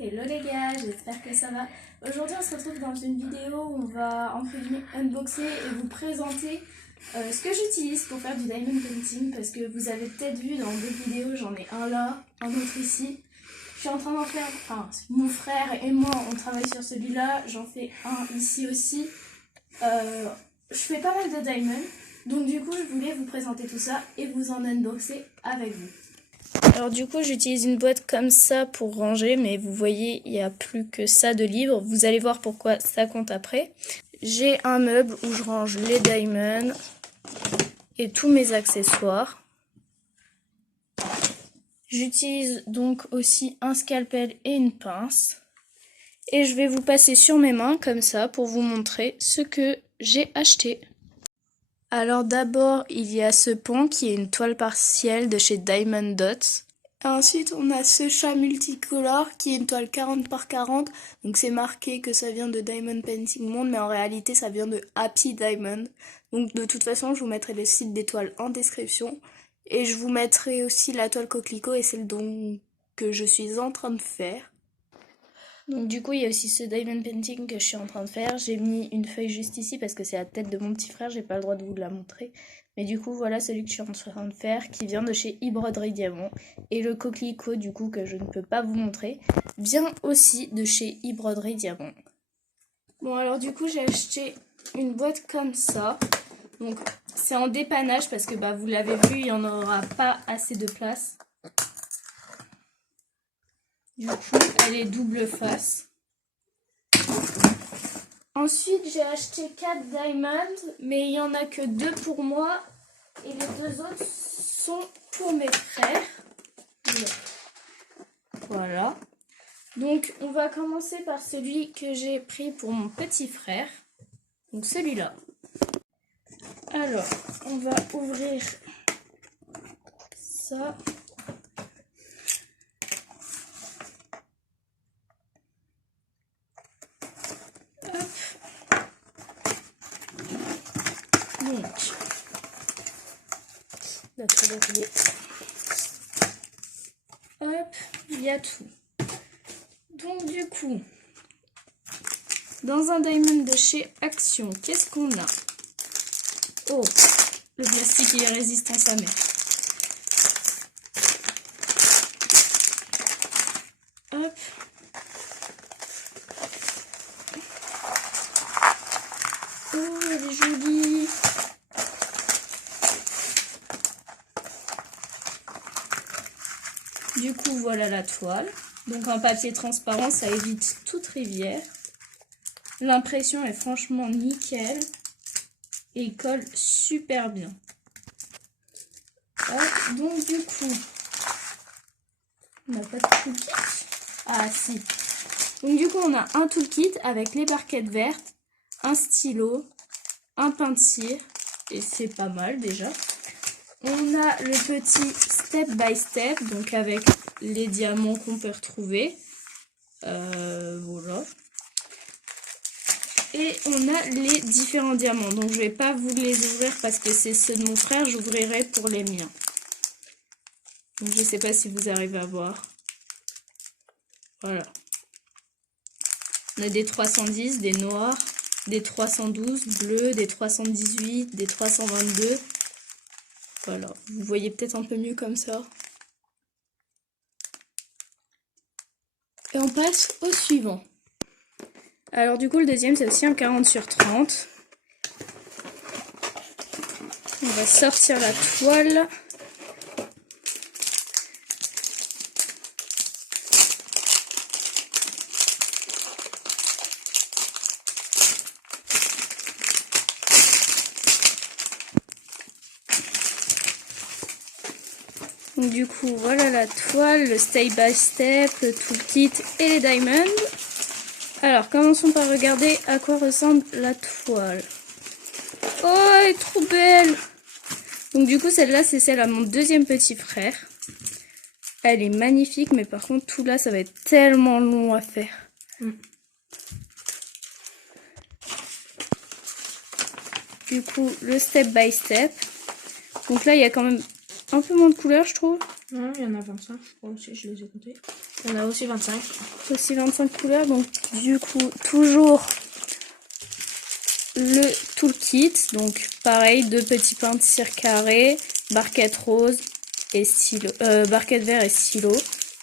Hello les gars, j'espère que ça va. Aujourd'hui on se retrouve dans une vidéo où on va entre guillemets unboxer et vous présenter ce que j'utilise pour faire du diamond painting, parce que vous avez peut-être vu dans deux vidéos, j'en ai un là, un autre ici. Je suis en train d'en faire, enfin mon frère et moi on travaille sur celui-là, j'en fais un ici aussi. Je fais pas mal de diamond, donc du coup je voulais vous présenter tout ça et vous en unboxer avec vous. Alors du coup j'utilise une boîte comme ça pour ranger, mais vous voyez il n'y a plus que ça de libre. Vous allez voir pourquoi ça compte après. J'ai un meuble où je range les diamonds et tous mes accessoires. J'utilise donc aussi un scalpel et une pince. Et je vais vous passer sur mes mains comme ça pour vous montrer ce que j'ai acheté. Alors d'abord il y a ce pont qui est une toile partielle de chez Diamond Dots. Ensuite, on a ce chat multicolore qui est une toile 40 par 40. Donc c'est marqué que ça vient de Diamond Painting Monde, mais en réalité ça vient de Happy Diamond. Donc de toute façon, je vous mettrai le site des toiles en description. Et je vous mettrai aussi la toile coquelicot et celle que je suis en train de faire. Donc du coup, il y a aussi ce diamond painting que je suis en train de faire. J'ai mis une feuille juste ici parce que c'est la tête de mon petit frère, j'ai pas le droit de vous la montrer. Mais du coup, voilà celui que je suis en train de faire, qui vient de chez e-Broderie Diamant. Et le coquelicot, du coup, que je ne peux pas vous montrer, vient aussi de chez e-Broderie Diamant. Bon, alors du coup, j'ai acheté une boîte comme ça. Donc, c'est en dépannage parce que, vous l'avez vu, il n'y en aura pas assez de place. Du coup, elle est double face. Ensuite, j'ai acheté 4 diamonds, mais il n'y en a que 2 pour moi. Et les 2 autres sont pour mes frères. Voilà. Donc, on va commencer par celui que j'ai pris pour mon petit frère. Donc, celui-là. Alors, on va ouvrir ça. Donc, hop, il y a tout. Donc du coup, dans un diamond de chez Action, qu'est-ce qu'on a? Oh, le plastique il est résistant sa mère. Hop. Oh, elle est jolie. Du coup, voilà la toile. Donc un papier transparent, ça évite toute rivière. L'impression est franchement nickel. Et il colle super bien. Hop, donc du coup, on n'a pas de toolkit. Ah si. Donc du coup, on a un toolkit avec les barquettes vertes, un stylo, un pain de cire. Et c'est pas mal déjà. On a le petit step by step, donc avec les diamants qu'on peut retrouver. Voilà. Et on a les différents diamants. Donc je vais pas vous les ouvrir parce que c'est ceux de mon frère. J'ouvrirai pour les miens. Donc je sais pas si vous arrivez à voir. Voilà. On a des 310, des noirs, des 312 bleus, des 318, des 322. Voilà. Vous voyez peut-être un peu mieux comme ça. Et on passe au suivant. Alors du coup le deuxième c'est aussi un 40 sur 30. On va sortir la toile. Donc du coup voilà la toile, le step by step, le toolkit et les diamonds. Alors, commençons par regarder à quoi ressemble la toile. Oh, elle est trop belle! Donc du coup, celle-là, c'est celle à mon deuxième petit frère. Elle est magnifique, mais par contre, tout là, ça va être tellement long à faire. Du coup, le step by step. Donc là, il y a quand même un peu moins de couleurs, je trouve. Non, il y en a 25, je crois aussi, je les ai comptés. Il y en a aussi 25. Aussi 25 couleurs. Donc du coup, toujours le toolkit. Donc pareil, 2 petits peintres cire carré, barquette rose et stylo, barquette vert et stylo.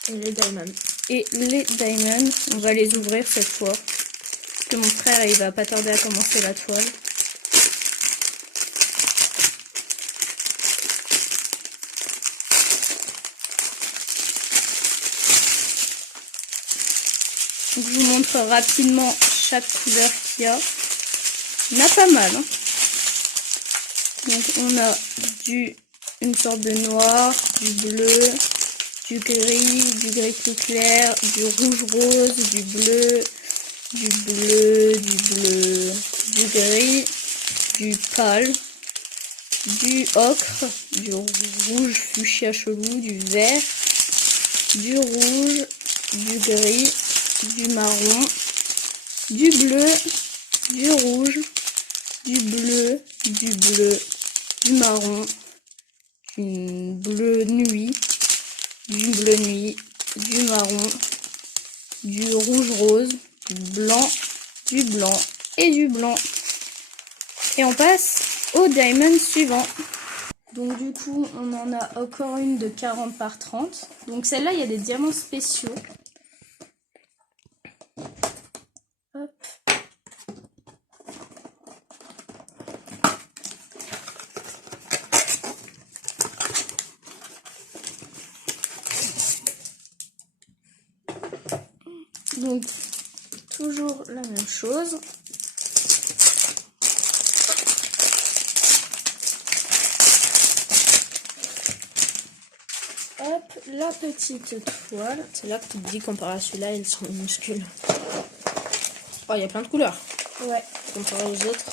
Et les diamonds. Et les diamonds, on va les ouvrir cette fois. Parce que mon frère, il va pas tarder à commencer la toile. Donc, je vous montre rapidement chaque couleur qu'il y a. Il y en a pas mal. Hein. Donc on a une sorte de noir, du bleu, du gris plus clair, du rouge rose, du bleu, du gris, du pâle, du ocre, du rouge fuchsia chelou, du vert, du rouge, du gris, du marron, du bleu, du rouge, du bleu, du marron, du bleu nuit, du marron, du rouge rose, du blanc et du blanc. Et on passe au diamond suivant. Donc du coup, on en a encore une de 40 par 30. Donc celle-là, il y a des diamants spéciaux. Hop. Donc, toujours la même chose. Hop, la petite toile. C'est là que tu te dis, comparé à celui-là, ils sont minuscules. Oh, il y a plein de couleurs. Ouais. Comparé aux autres.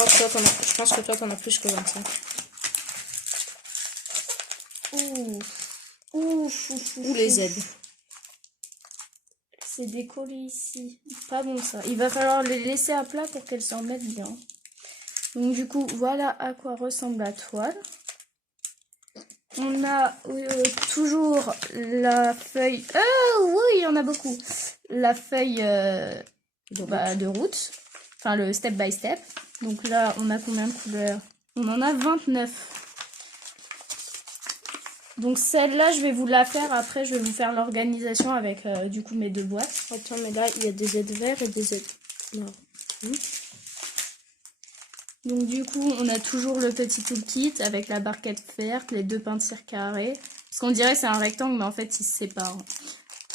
Je pense que toi, t'en as plus que 25. Ou les aides. C'est décollé ici. Pas bon ça. Il va falloir les laisser à plat pour qu'elles s'en mettent bien. Donc du coup, voilà à quoi ressemble la toile. On a toujours la feuille... oui, il y en a beaucoup. La feuille de route. Enfin, le step by step. Donc là, on a combien de couleurs? On en a 29. Donc celle-là, je vais vous la faire. Après, je vais vous faire l'organisation avec du coup mes 2 boîtes. Attends, mais là, il y a des aides verts et des aides noirs. Donc du coup, on a toujours le petit toolkit avec la barquette verte, les 2 peintes cire carré. Parce qu'on dirait que c'est un rectangle, mais en fait, ils se séparent.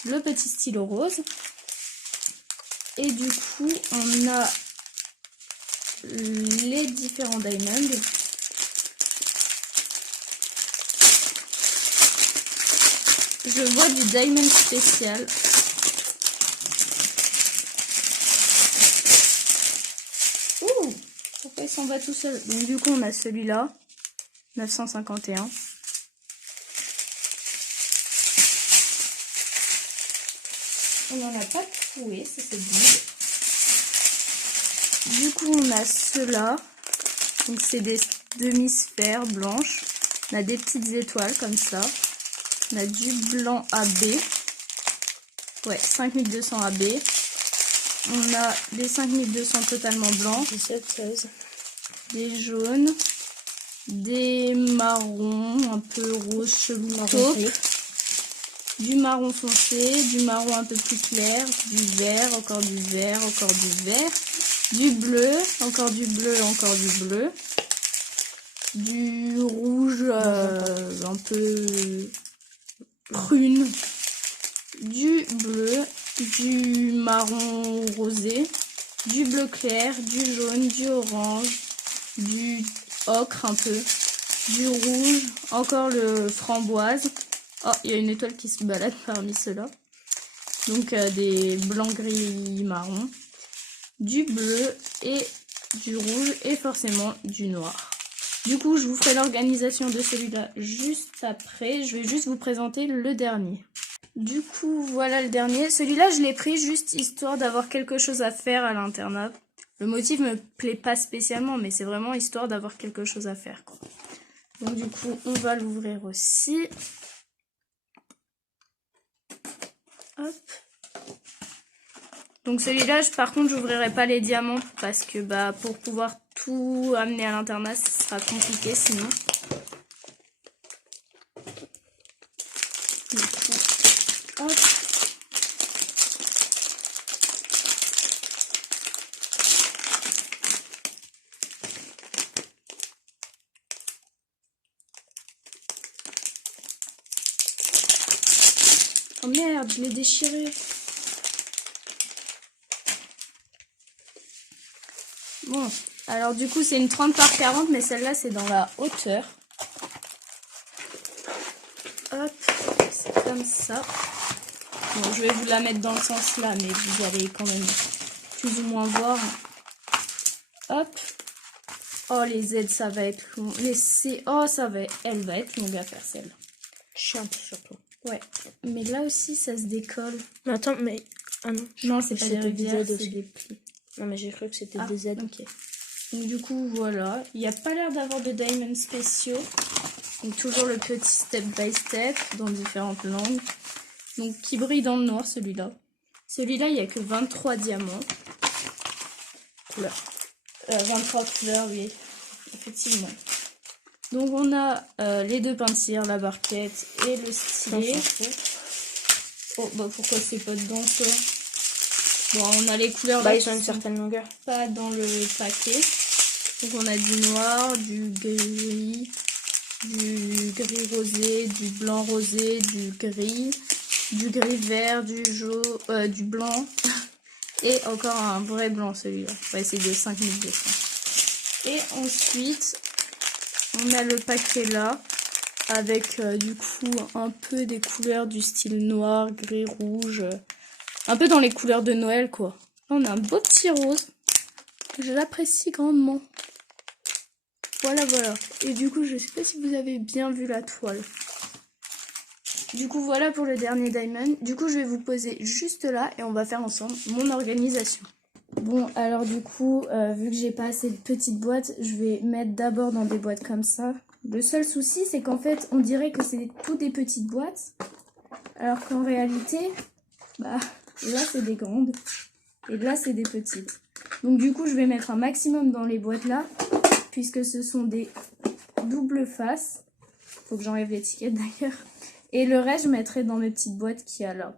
Le petit stylo rose. Et du coup, on a les différents diamonds. Je vois du diamond spécial. Ouh, pourquoi il s'en va tout seul? Donc du coup, on a celui-là, 951. On n'en a pas trouvé, ça c'est good. Du coup, on a ceux-là. Donc c'est des demi-sphères blanches. On a des petites étoiles comme ça. On a du blanc AB. Ouais, 5200 AB. On a des 5200 totalement blancs. 17, 16. Des jaunes. Des marrons un peu rose chelou taupe. Du marron foncé. Du marron un peu plus clair. Du vert, encore du vert, encore du vert. Du bleu, encore du bleu, encore du bleu. Du rouge un peu prune. Du bleu, du marron rosé, du bleu clair, du jaune, du orange, du ocre un peu, du rouge, encore le framboise. Oh, il y a une étoile qui se balade parmi ceux-là. Donc des blancs, gris, marron, du bleu et du rouge et forcément du noir. Du coup, je vous ferai l'organisation de celui-là juste après. Je vais juste vous présenter le dernier. Du coup, voilà le dernier. Celui-là, je l'ai pris juste histoire d'avoir quelque chose à faire à l'internat. Le motif me plaît pas spécialement, mais c'est vraiment histoire d'avoir quelque chose à faire, quoi. Donc du coup, on va l'ouvrir aussi. Hop. Donc celui-là, par contre, j'ouvrirai pas les diamants parce que pour pouvoir tout amener à l'internat, ce sera compliqué sinon. Du coup, hop. Oh merde, je l'ai déchiré. Bon, alors du coup c'est une 30 par 40, mais celle-là c'est dans la hauteur. Hop, c'est comme ça. Bon, je vais vous la mettre dans le sens là, mais vous allez quand même plus ou moins voir. Hop. Oh, les Z, ça va être long. Les C, oh, elle va être longue à faire celle. Chiante surtout. Ouais, mais là aussi ça se décolle. Mais attends, mais... Ah non. Non, c'est pas des rivières, c'est aussi. des plis. Non, mais j'ai cru que c'était des Z. Ok. Donc du coup, voilà. Il n'y a pas l'air d'avoir de diamonds spéciaux. Donc toujours le petit step by step dans différentes langues. Donc qui brille dans le noir, celui-là. Celui-là, il n'y a que 23 diamants. Couleurs. 23 couleurs, oui. Effectivement. Donc on a les deux peinture, la barquette et le stylet. Oh, pourquoi c'est pas dedans, ça? Bon, on a les couleurs. Ils ont une certaine longueur. Pas dans le paquet. Donc on a du noir, du gris rosé, du blanc rosé, du gris vert, du jaune, du blanc et encore un vrai blanc celui-là. Ouais, c'est de 5200. Et ensuite, on a le paquet là avec du coup un peu des couleurs du style noir, gris, rouge, un peu dans les couleurs de Noël quoi. Là, on a un beau petit rose. Je l'apprécie grandement. Voilà. Et du coup, je sais pas si vous avez bien vu la toile. Du coup, voilà pour le dernier diamond. Du coup, je vais vous poser juste là et on va faire ensemble mon organisation. Bon, alors du coup, vu que j'ai pas assez de petites boîtes, je vais mettre d'abord dans des boîtes comme ça. Le seul souci, c'est qu'en fait, on dirait que c'est toutes des petites boîtes. Alors qu'en réalité, là, c'est des grandes. Et là, c'est des petites. Donc du coup, je vais mettre un maximum dans les boîtes là, puisque ce sont des doubles faces. Faut que j'enlève l'étiquette d'ailleurs. Et le reste, je mettrai dans mes petites boîtes qu'il y a là.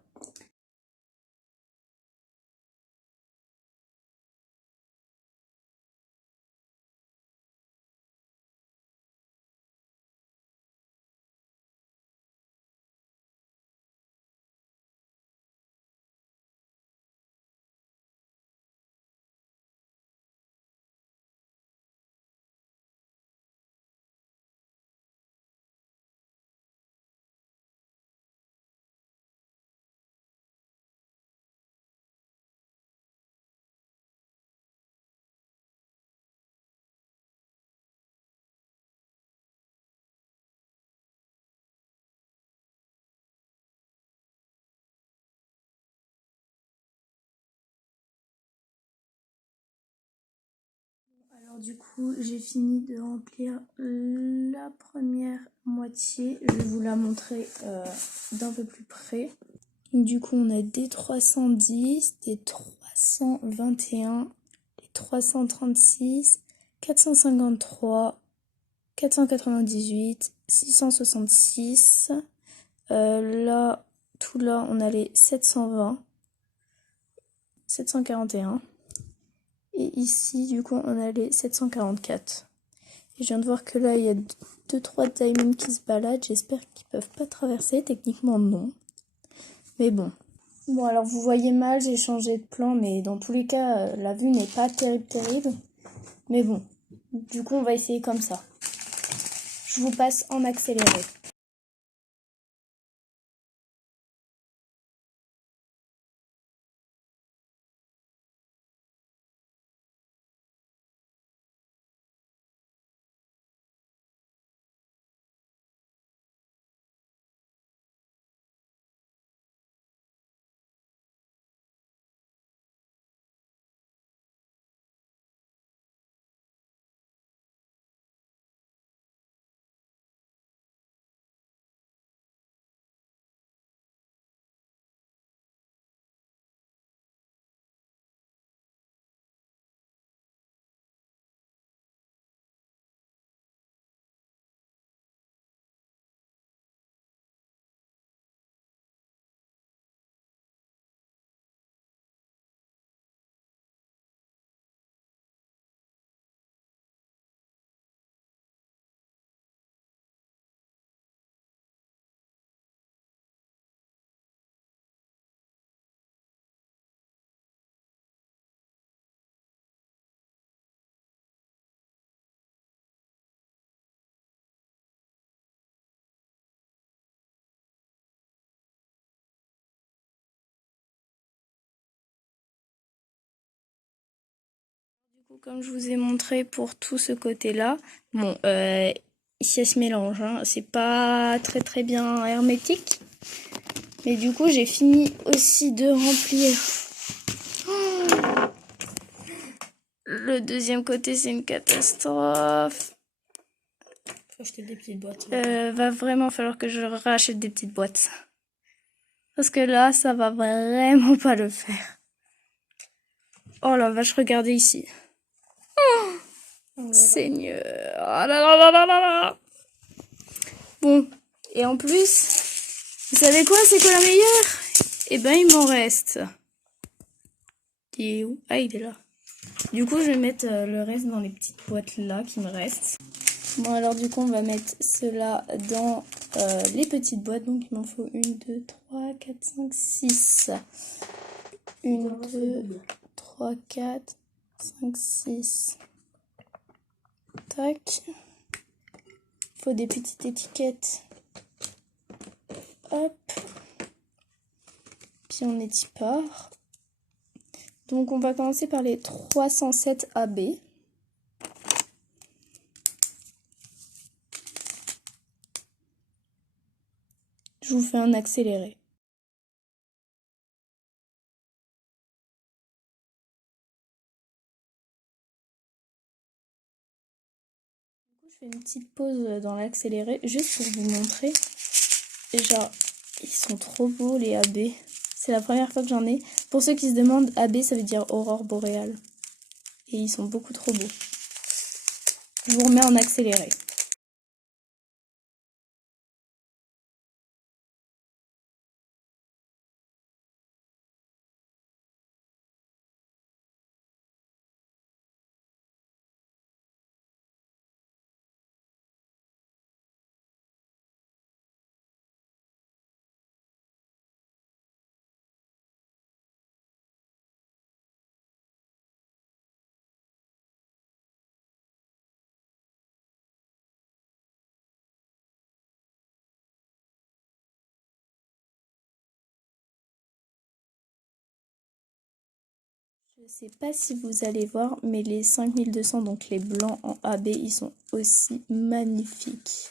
Alors du coup, j'ai fini de remplir la première moitié. Je vais vous la montrer d'un peu plus près. Du coup, on a des 310, des 321, des 336, 453, 498, 666. Là, tout là, on a les 720, 741. Et ici, du coup, on a les 744. Et je viens de voir que là, il y a 2-3 diamonds qui se baladent. J'espère qu'ils peuvent pas traverser. Techniquement, non. Mais bon. Bon, alors vous voyez mal, j'ai changé de plan. Mais dans tous les cas, la vue n'est pas terrible. Mais bon. Du coup, on va essayer comme ça. Je vous passe en accéléré. Comme je vous ai montré pour tout ce côté-là, bon, ça se mélange, hein. C'est pas très bien hermétique. Mais du coup, j'ai fini aussi de remplir. Oh, le deuxième côté, c'est une catastrophe. Faut acheter des petites boîtes. Va vraiment falloir que je rachète des petites boîtes. Parce que là, ça va vraiment pas le faire. Oh la vache, regardez ici. Oh, Seigneur. Oh là là là là là là. Bon, et en plus, vous savez quoi, c'est quoi la meilleure? Eh ben, il m'en reste. Il est où? Ah, il est là. Du coup, je vais mettre le reste dans les petites boîtes là qui me restent. Bon, alors du coup, on va mettre cela dans les petites boîtes. Donc, il m'en faut 1, 2, 3, 4, 5, 6. 1, 2, 3, 4, 5, 6. Tac. Il faut des petites étiquettes. Hop. Puis on équipare. Donc, on va commencer par les 307 AB. Je vous fais un accéléré. Je fais une petite pause dans l'accéléré juste pour vous montrer. Genre, ils sont trop beaux les AB. C'est la première fois que j'en ai. Pour ceux qui se demandent, AB ça veut dire aurore boréale. Et ils sont beaucoup trop beaux. Je vous remets en accéléré. Je sais pas si vous allez voir, mais les 5200, donc les blancs en AB, ils sont aussi magnifiques.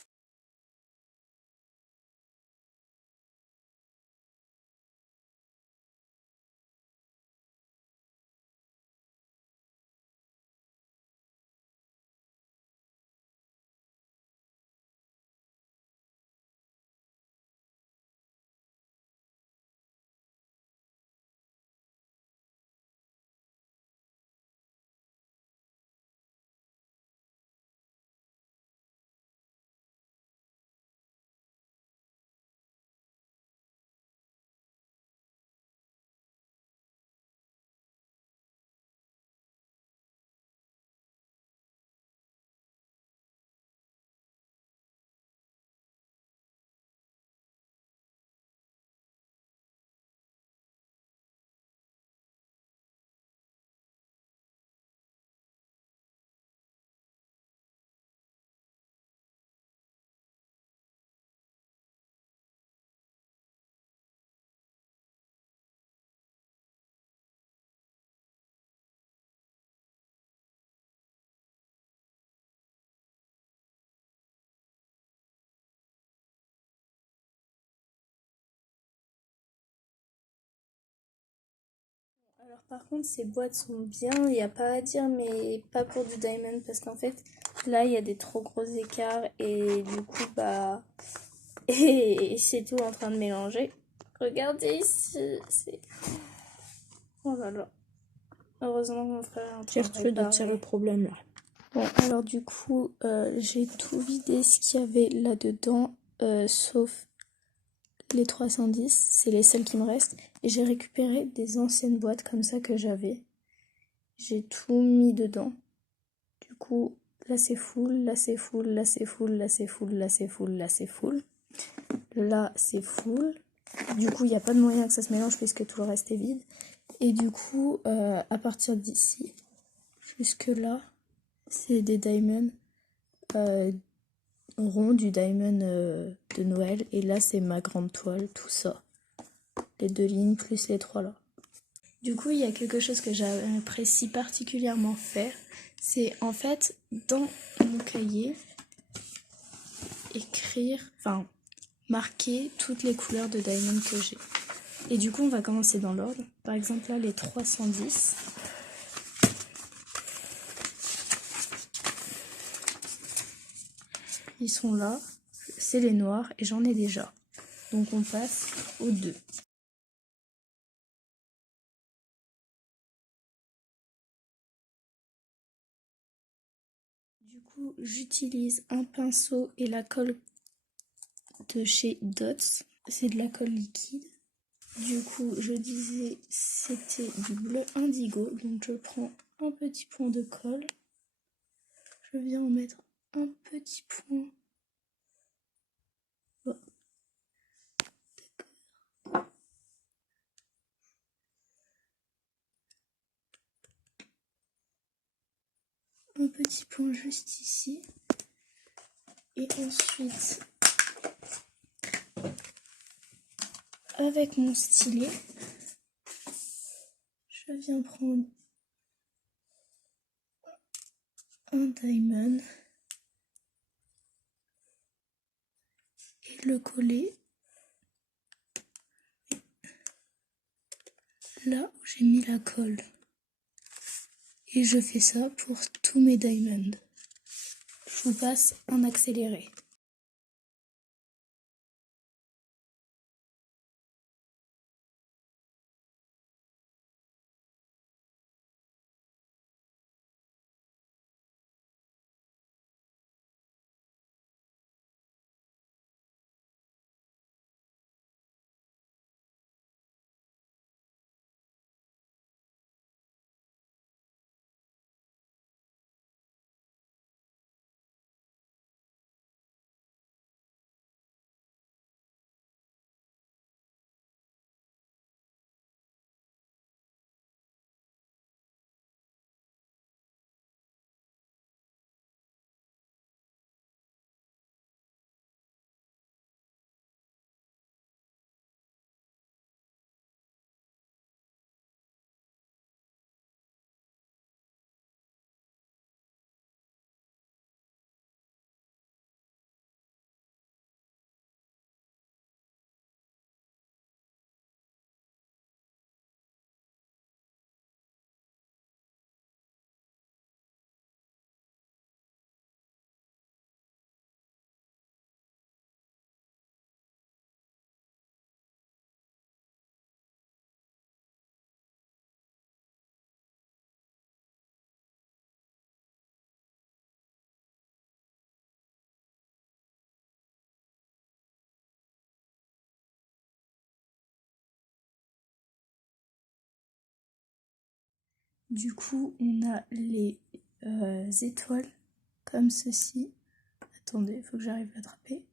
Alors par contre ces boîtes sont bien, il n'y a pas à dire, mais pas pour du diamond parce qu'en fait là il y a des trop gros écarts et du coup bah et c'est tout en train de mélanger. Regardez ici, c'est... Oh là là. Heureusement que mon frère est en train de réparer. le problème là. Bon alors du coup j'ai tout vidé ce qu'il y avait là-dedans sauf les 310, c'est les seuls qui me restent. Et j'ai récupéré des anciennes boîtes comme ça que j'avais. J'ai tout mis dedans. Du coup, là c'est full, là c'est full, là c'est full, là c'est full, là c'est full, là c'est full. Là c'est full. Du coup, il n'y a pas de moyen que ça se mélange puisque tout le reste est vide. Et du coup, à partir d'ici, jusque là, c'est des diamonds ronds, du diamond de Noël. Et là, c'est ma grande toile, tout ça. Les deux lignes plus les trois là. Du coup, il y a quelque chose que j'apprécie particulièrement faire, c'est en fait dans mon cahier marquer toutes les couleurs de diamond que j'ai. Et du coup, on va commencer dans l'ordre. Par exemple, là, les 310. Ils sont là, c'est les noirs et j'en ai déjà. Donc on passe aux 2. Du coup, j'utilise un pinceau et la colle de chez Dots. C'est de la colle liquide. Du coup, je disais c'était du bleu indigo. Donc je prends un petit point de colle. Je viens en mettre un petit point. Oh. Un petit point juste ici. Et ensuite, avec mon stylet, je viens prendre un diamond et le coller là où j'ai mis la colle. Et je fais ça pour tous mes diamonds. Je vous passe en accéléré. Du coup, on a les étoiles comme ceci. Attendez, il faut que j'arrive à l'attraper.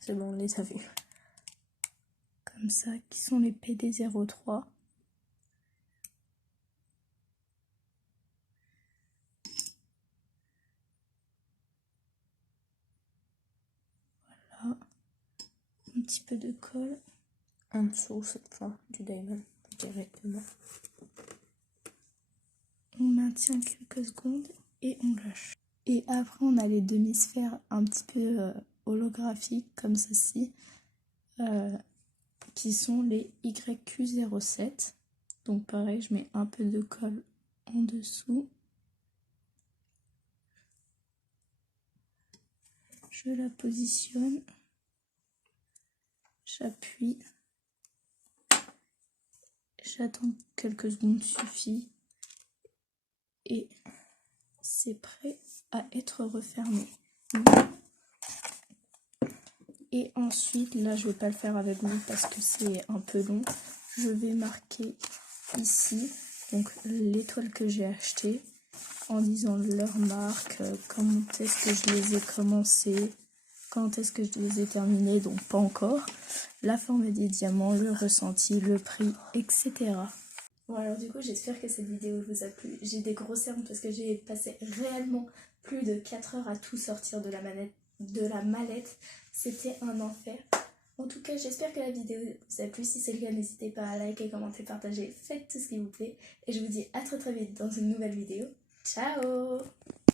C'est bon, on les a vus. Comme ça, qui sont les PD03. Voilà. Un petit peu de colle. En dessous, cette fois, du diamond, directement. On maintient quelques secondes et on lâche. Et après, on a les demi-sphères un petit peu holographiques, comme ceci, qui sont les YQ07. Donc pareil, je mets un peu de colle en dessous. Je la positionne. J'appuie. J'attends quelques secondes suffit. Et c'est prêt à être refermé. Et ensuite, là je vais pas le faire avec vous parce que c'est un peu long. Je vais marquer ici donc l'étoile que j'ai achetée en disant leur marque, comment est-ce que je les ai commencées, quand est-ce que je les ai terminées, donc pas encore, la forme des diamants, le ressenti, le prix, etc. Bon alors du coup j'espère que cette vidéo vous a plu. J'ai des gros cernes parce que j'ai passé réellement plus de 4 heures à tout sortir de la mallette. C'était un enfer. En tout cas, j'espère que la vidéo vous a plu. Si c'est le cas, n'hésitez pas à liker, commenter, partager. Faites tout ce qui vous plaît. Et je vous dis à très très vite dans une nouvelle vidéo. Ciao!